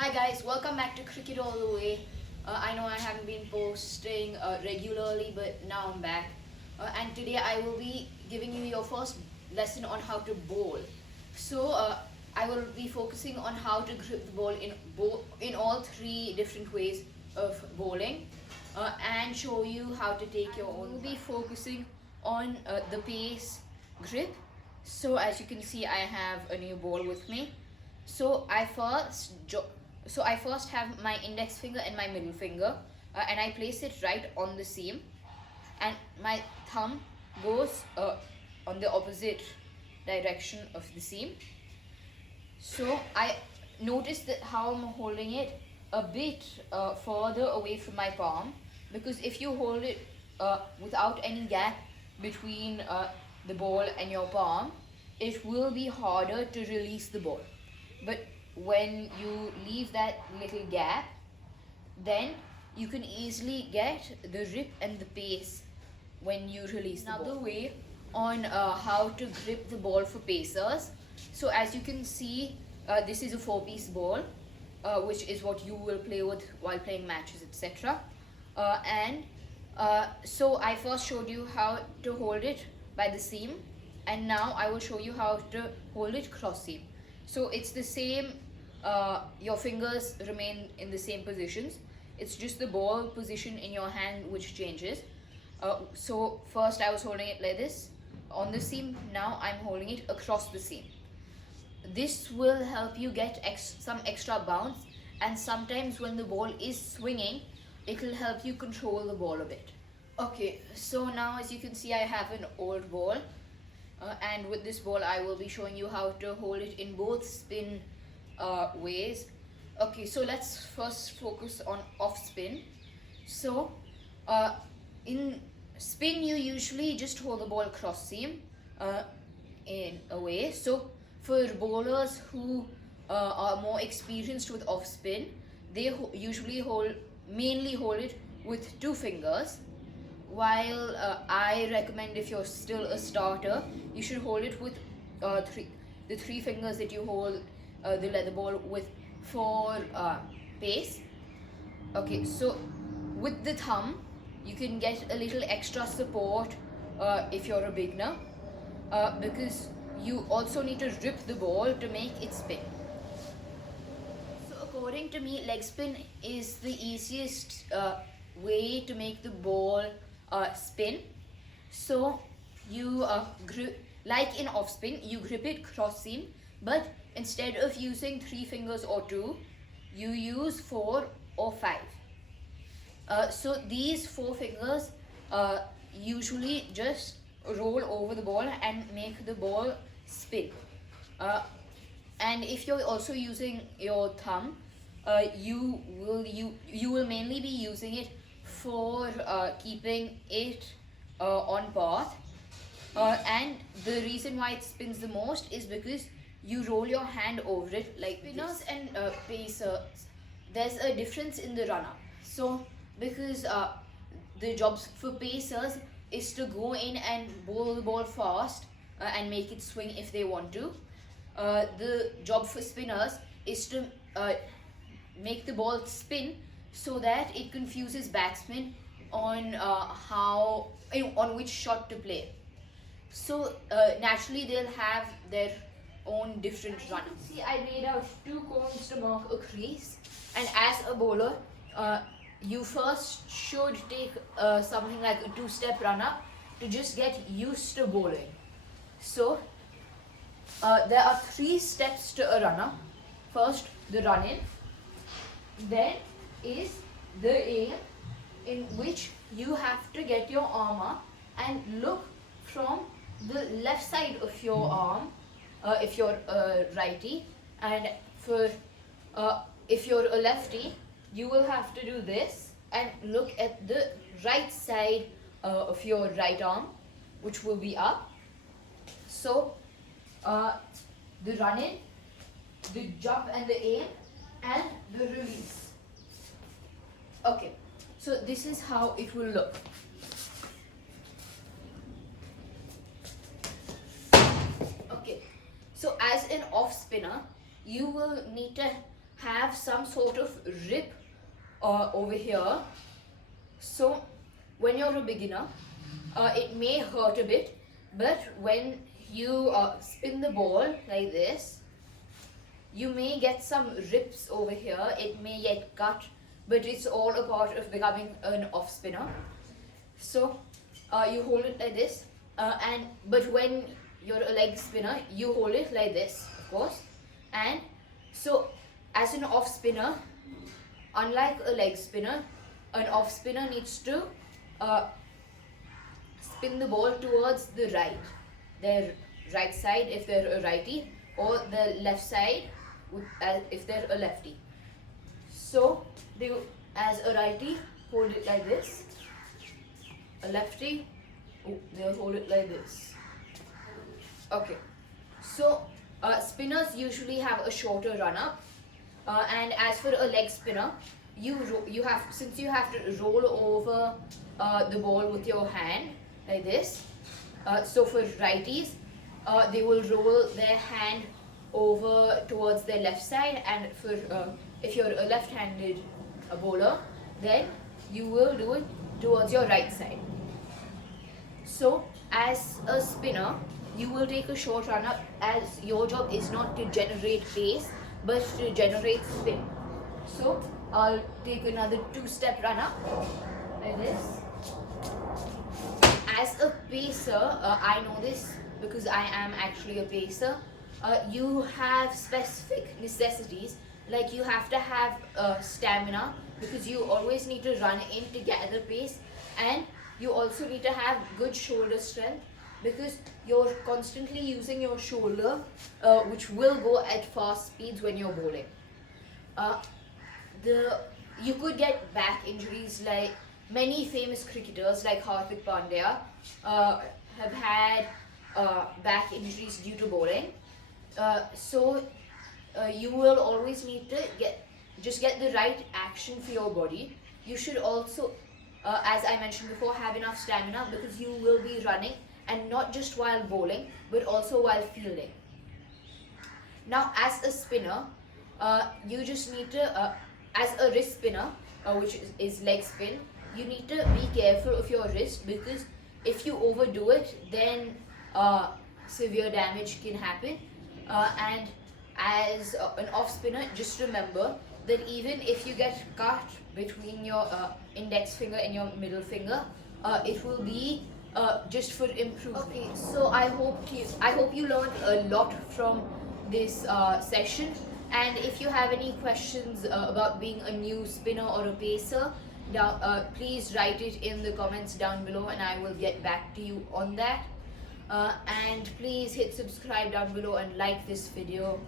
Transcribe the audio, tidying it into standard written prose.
Hi guys, welcome back to Cricket All the Way. I know I haven't been posting regularly, but now I'm back. And today I will be giving you your first lesson on how to bowl. So I will be focusing on how to grip the ball in all three different ways of bowling, and show you how to take your own. We'll be focusing on the pace grip. So as you can see, I have a new ball with me. So I first have my index finger and my middle finger, and I place it right on the seam, and my thumb goes on the opposite direction of the seam. So I notice that how I'm holding it a bit further away from my palm, because if you hold it without any gap between the ball and your palm, it will be harder to release the ball. But when you leave that little gap, then you can easily get the rip and the pace when you release the ball. Another way on how to grip the ball for pacers. So as you can see, this is a 4-piece ball, which is what you will play with while playing matches, etc. So I first showed you how to hold it by the seam, and now I will show you how to hold it cross seam. So it's the same, your fingers remain in the same positions. It's just the ball position in your hand which changes. So first I was holding it like this on the seam, now I'm holding it across the seam. This will help you get some extra bounce, and sometimes when the ball is swinging, it will help you control the ball a bit. Okay, so now as you can see, I have an old ball, and with this ball I will be showing you how to hold it in both spin ways. Okay, so let's first focus on off spin. So in spin you usually just hold the ball cross seam in a way. So for bowlers who are more experienced with off spin, they usually mainly hold it with 2 fingers, while I recommend, if you're still a starter, you should hold it with the 3 fingers that you hold the leather ball with for pace. Okay, so with the thumb you can get a little extra support if you're a beginner, because you also need to rip the ball to make it spin. So according to me, leg spin is the easiest way to make the ball spin. So you like in off spin, you grip it cross seam, but instead of using 3 fingers or 2, you use 4 or 5. So these 4 fingers usually just roll over the ball and make the ball spin. And if you're also using your thumb, you will mainly be using it for keeping it on path. And the reason why it spins the most is because you roll your hand over it like spinners this. And pacers, there's a difference in the run-up. So because the jobs for pacers is to go in and bowl the ball fast and make it swing if they want to. The job for spinners is to make the ball spin so that it confuses batsmen on on which shot to play. So naturally they'll have their own different run. See, I laid out 2 cones to mark a crease, and as a bowler, you first should take something like a 2-step run-up to just get used to bowling. So there are 3 steps to a run-up. First, the run-in, then is the aim, in which you have to get your arm up and look from the left side of your arm if you're a righty, and if you're a lefty, you will have to do this and look at the right side of your right arm, which will be up. So the run-in, the jump and the aim, and the release. Okay, so this is how it will look. Okay, so as an off spinner, you will need to have some sort of rip over here. So when you're a beginner, it may hurt a bit, but when you spin the ball like this, you may get some rips over here. It may get cut, but it's all a part of becoming an off spinner. So you hold it like this, but when you're a leg spinner, you hold it like this, of course. And so as an off spinner, unlike a leg spinner, an off spinner needs to spin the ball towards the right, their right side if they're a righty, or the left side if they're a lefty. So they, as a righty, hold it like this. A lefty, they'll hold it like this. Okay, so spinners usually have a shorter run up, and as for a leg spinner, you have, since you have to roll over the ball with your hand like this. So for righties, they will roll their hand over towards their left side, and for if you're a left-handed bowler, then you will do it towards your right side. So as a spinner, you will take a short run up, as your job is not to generate pace but to generate spin. So I'll take another 2-step run up like this. As a pacer, I know this because I am actually a pacer. You have specific necessities, like you have to have stamina, because you always need to run in to get the pace, and you also need to have good shoulder strength, because you're constantly using your shoulder, which will go at fast speeds when you're bowling. You could get back injuries, like many famous cricketers like Hardik Pandya have had back injuries due to bowling. So you will always need to get the right action for your body. You should also, as I mentioned before, have enough stamina, because you will be running, and not just while bowling but also while fielding. Now as a spinner, you just need to, as a wrist spinner, which is leg spin, you need to be careful of your wrist, because if you overdo it, then severe damage can happen. And as an off spinner, just remember that even if you get cut between your index finger and your middle finger, it will be just for improvement. Okay, so I hope you learned a lot from this session. And if you have any questions about being a new spinner or a pacer, please write it in the comments down below, and I will get back to you on that. And please hit subscribe down below and like this video.